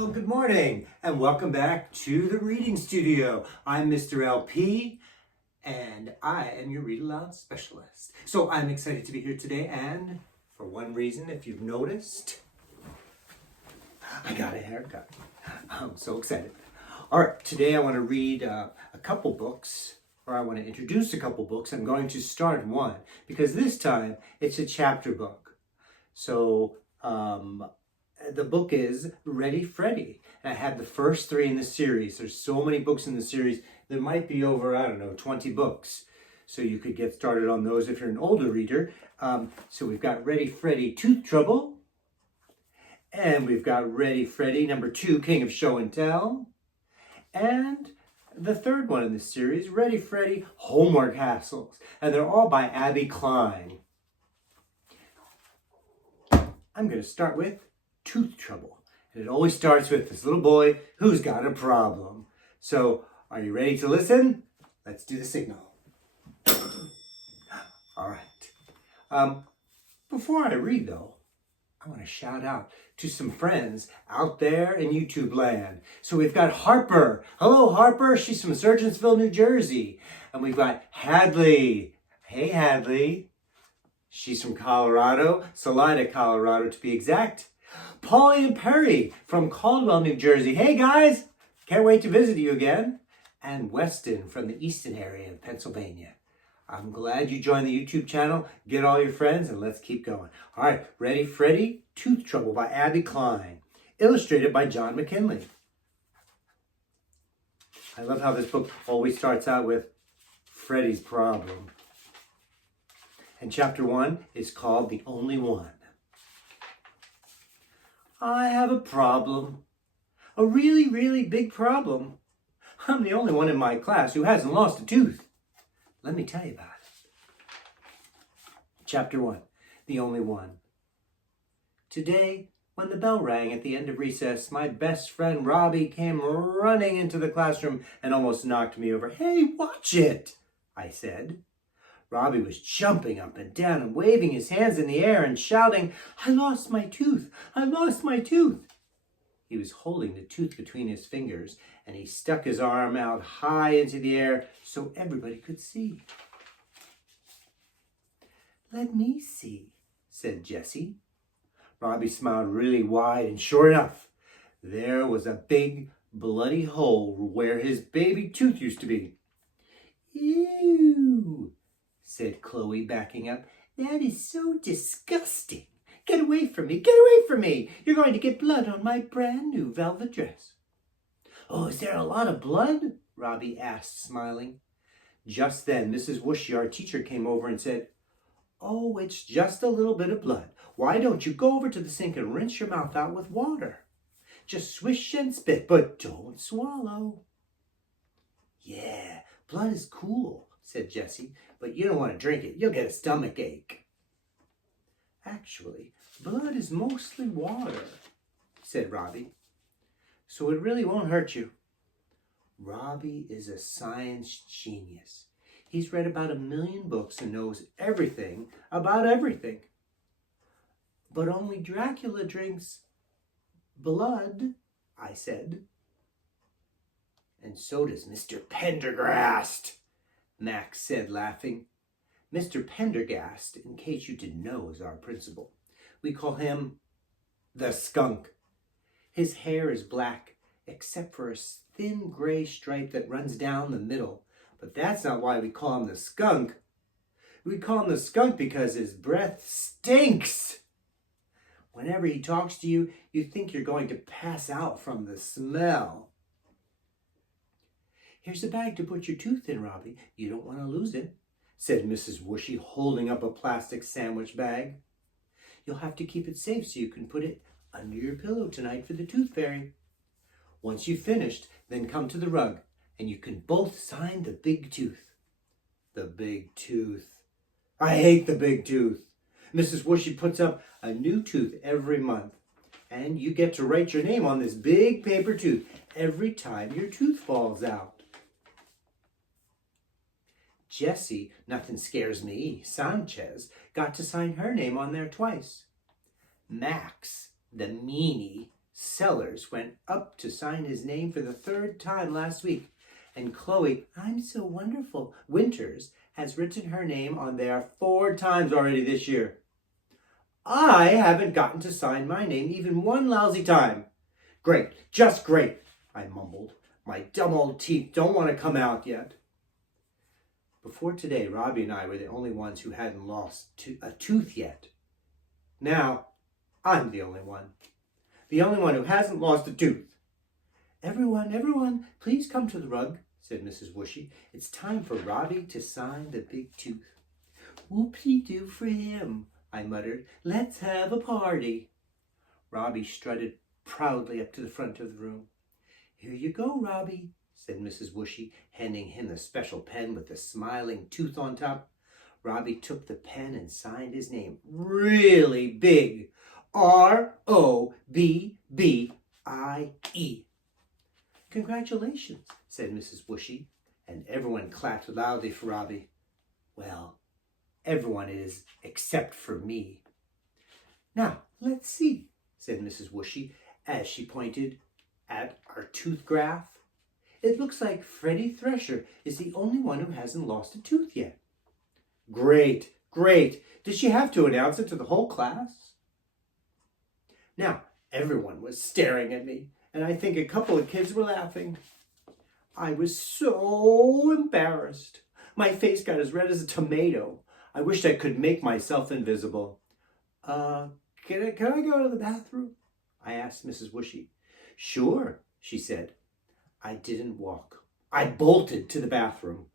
Well, good morning and welcome back to the reading studio. I'm Mr. LP and I am your read aloud specialist. So I'm excited to be here today, and for one reason, if you've noticed, I got a haircut. I'm so excited. All right, today I want to read a couple books, or I want to introduce a couple books. I'm going to start one because this time it's a chapter book. So the book is Freddy. And I have the first 3 in the series. There's so many books in the series. There might be over, 20 books. So you could get started on those if you're an older reader. So we've got Freddy, Tooth Trouble. And we've got Freddy, number 2, King of Show and Tell. And the third one in this series, Freddy, Homework Hassles. And they're all by Abby Klein. I'm going to start with Tooth Trouble. And it always starts with this little boy who's got a problem. So, are you ready to listen? Let's do the signal. All right. Before I read, though, I want to shout out to some friends out there in YouTube land. So we've got Harper. Hello, Harper. She's from Surgeonsville, New Jersey. And we've got Hadley. Hey, Hadley. She's from Colorado, Salida, Colorado to be exact. Polly and Perry from Caldwell, New Jersey. Hey guys, can't wait to visit you again. And Weston from the Easton area of Pennsylvania. I'm glad you joined the YouTube channel. Get all your friends and let's keep going. All right, Freddy, Tooth Trouble by Abby Klein. Illustrated by John McKinley. I love how this book always starts out with Freddy's problem. And chapter 1 is called The Only One. I have a problem. A really, really big problem. I'm the only one in my class who hasn't lost a tooth. Let me tell you about it. Chapter 1, The Only One. Today, when the bell rang at the end of recess, my best friend Robbie came running into the classroom and almost knocked me over. Hey, watch it, I said. Robbie was jumping up and down and waving his hands in the air and shouting, I lost my tooth! I lost my tooth! He was holding the tooth between his fingers, and he stuck his arm out high into the air so everybody could see. Let me see, said Jessie. Robbie smiled really wide, and sure enough, there was a big bloody hole where his baby tooth used to be. Ew, said Chloe, backing up. That is so disgusting. Get away from me. Get away from me. You're going to get blood on my brand new velvet dress. Oh, is there a lot of blood? Robbie asked, smiling. Just then, Mrs. Whooshy, our teacher, came over and said, Oh, it's just a little bit of blood. Why don't you go over to the sink and rinse your mouth out with water? Just swish and spit, but don't swallow. Yeah, blood is cool, said Jessie, but you don't want to drink it. You'll get a stomach ache. Actually, blood is mostly water, said Robbie, so it really won't hurt you. Robbie is a science genius. He's read about 1 million books and knows everything about everything. But only Dracula drinks blood, I said. And so does Mr. Pendergast, Max said, laughing. Mr. Pendergast, in case you didn't know, is our principal. We call him the skunk. His hair is black, except for a thin gray stripe that runs down the middle. But that's not why we call him the skunk. We call him the skunk because his breath stinks. Whenever he talks to you, you think you're going to pass out from the smell. Here's a bag to put your tooth in, Robbie. You don't want to lose it, said Mrs. Whooshy, holding up a plastic sandwich bag. You'll have to keep it safe so you can put it under your pillow tonight for the tooth fairy. Once you've finished, then come to the rug, and you can both sign the big tooth. The big tooth. I hate the big tooth. Mrs. Whooshy puts up a new tooth every month, and you get to write your name on this big paper tooth every time your tooth falls out. Jessie, nothing scares me, Sanchez, got to sign her name on there twice. Max, the meanie, Sellers went up to sign his name for the 3rd time last week. And Chloe, I'm so wonderful, Winters, has written her name on there 4 times already this year. I haven't gotten to sign my name even one lousy time. Great, just great, I mumbled. My dumb old teeth don't want to come out yet. Before today, Robbie and I were the only ones who hadn't lost a tooth yet. Now, I'm the only one. The only one who hasn't lost a tooth. Everyone, please come to the rug, said Mrs. Whooshy. It's time for Robbie to sign the big tooth. Whoopsie-doo for him, I muttered. Let's have a party. Robbie strutted proudly up to the front of the room. Here you go, Robbie, said Mrs. Whooshy, handing him the special pen with the smiling tooth on top. Robbie took the pen and signed his name really big. R-O-B-B-I-E. Congratulations, said Mrs. Whooshy, and everyone clapped loudly for Robbie. Well, everyone is except for me. Now, let's see, said Mrs. Whooshy, as she pointed at our tooth graph. It looks like Freddy Thresher is the only one who hasn't lost a tooth yet. Great. Did she have to announce it to the whole class? Now, everyone was staring at me, and I think a couple of kids were laughing. I was so embarrassed. My face got as red as a tomato. I wished I could make myself invisible. Can I go to the bathroom? I asked Mrs. Whooshy. Sure, she said. I didn't walk. I bolted to the bathroom.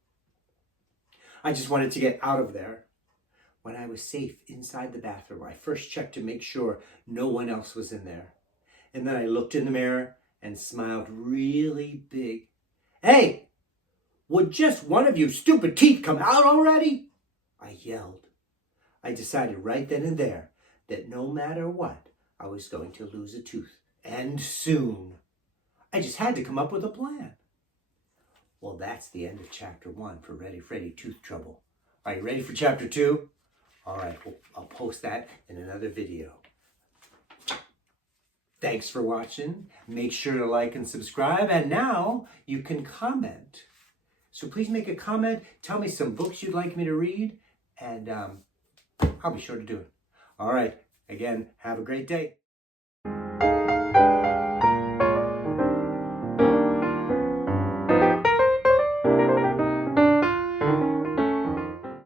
I just wanted to get out of there. When I was safe inside the bathroom, I first checked to make sure no one else was in there. And then I looked in the mirror and smiled really big. Hey, would just one of you stupid teeth come out already? I yelled. I decided right then and there that no matter what, I was going to lose a tooth. And soon. I just had to come up with a plan. Well, that's the end of chapter 1 for Ready Freddy Tooth Trouble. Are you ready for chapter 2? All right, well, I'll post that in another video. Thanks for watching. Make sure to like and subscribe. And now you can comment. So please make a comment. Tell me some books you'd like me to read. And I'll be sure to do it. All right. Again, have a great day.